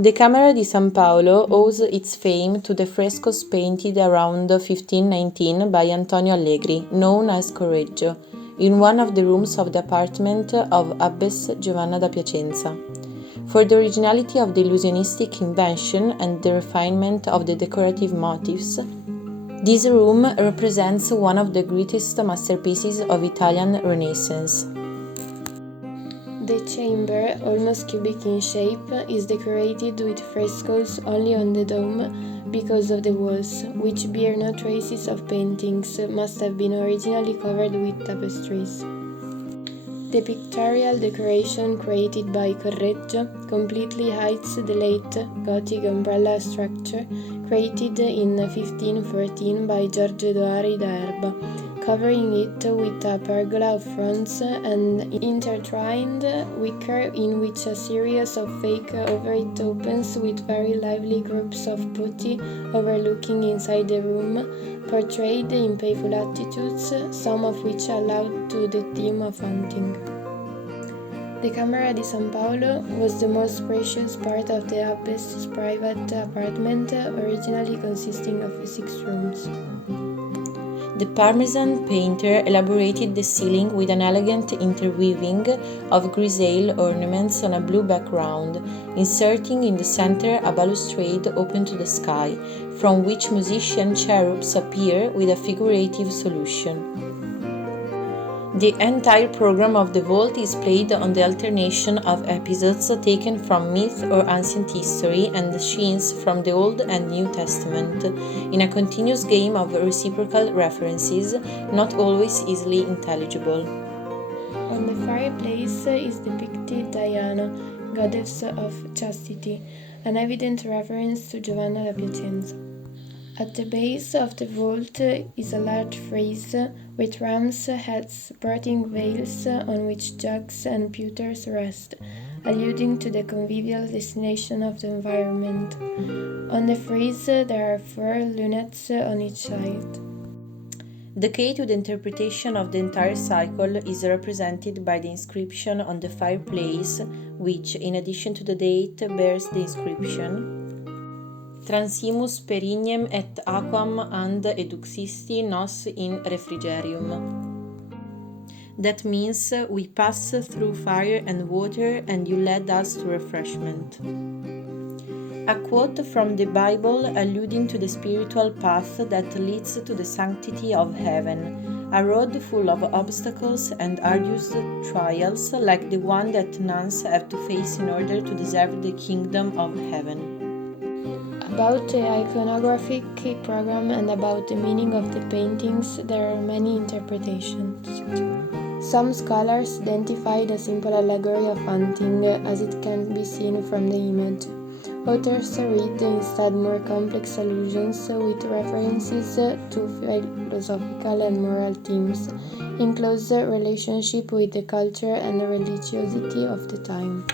The Camera di San Paolo owes its fame to the frescoes painted around 1519 by Antonio Allegri, known as Correggio, in one of the rooms of the apartment of Abbess Giovanna da Piacenza. For the originality of the illusionistic invention and the refinement of the decorative motifs, this room represents one of the greatest masterpieces of Italian Renaissance. The chamber, almost cubic in shape, is decorated with frescoes only on the dome because of the walls, which bear no traces of paintings, must have been originally covered with tapestries. The pictorial decoration created by Correggio completely hides the late Gothic umbrella structure created in 1514 by Giorgio Doari da Erba, covering it with a pergola of fronds and intertwined wicker in which a series of fake overhead opens with very lively groups of putti overlooking inside the room, portrayed in playful attitudes, some of which alluded to the theme of hunting. The Camera di San Paolo was the most precious part of the abbess's private apartment, originally consisting of 6 rooms. The Parmesan painter elaborated the ceiling with an elegant interweaving of grisaille ornaments on a blue background, inserting in the center a balustrade open to the sky, from which musician cherubs appear with a figurative solution. The entire program of the vault is played on the alternation of episodes taken from myth or ancient history and scenes from the Old and New Testament, in a continuous game of reciprocal references, not always easily intelligible. On the fireplace is depicted Diana, goddess of chastity, an evident reference to Giovanna da Piacenza. At the base of the vault is a large frieze with ram's heads supporting veils on which jugs and pewters rest, alluding to the convivial destination of the environment. On the frieze there are 4 lunettes on each side. The key to the interpretation of the entire cycle is represented by the inscription on the fireplace, which, in addition to the date, bears the inscription Transimus per ignem et aquam and eduxisti nos in refrigerium. That means, we pass through fire and water, and you led us to refreshment. A quote from the Bible alluding to the spiritual path that leads to the sanctity of heaven, a road full of obstacles and arduous trials like the one that nuns have to face in order to deserve the kingdom of heaven. About the iconographic program and about the meaning of the paintings, there are many interpretations. Some scholars identify the simple allegory of hunting, as it can be seen from the image. Others read instead more complex allusions with references to philosophical and moral themes, in close relationship with the culture and religiosity of the time.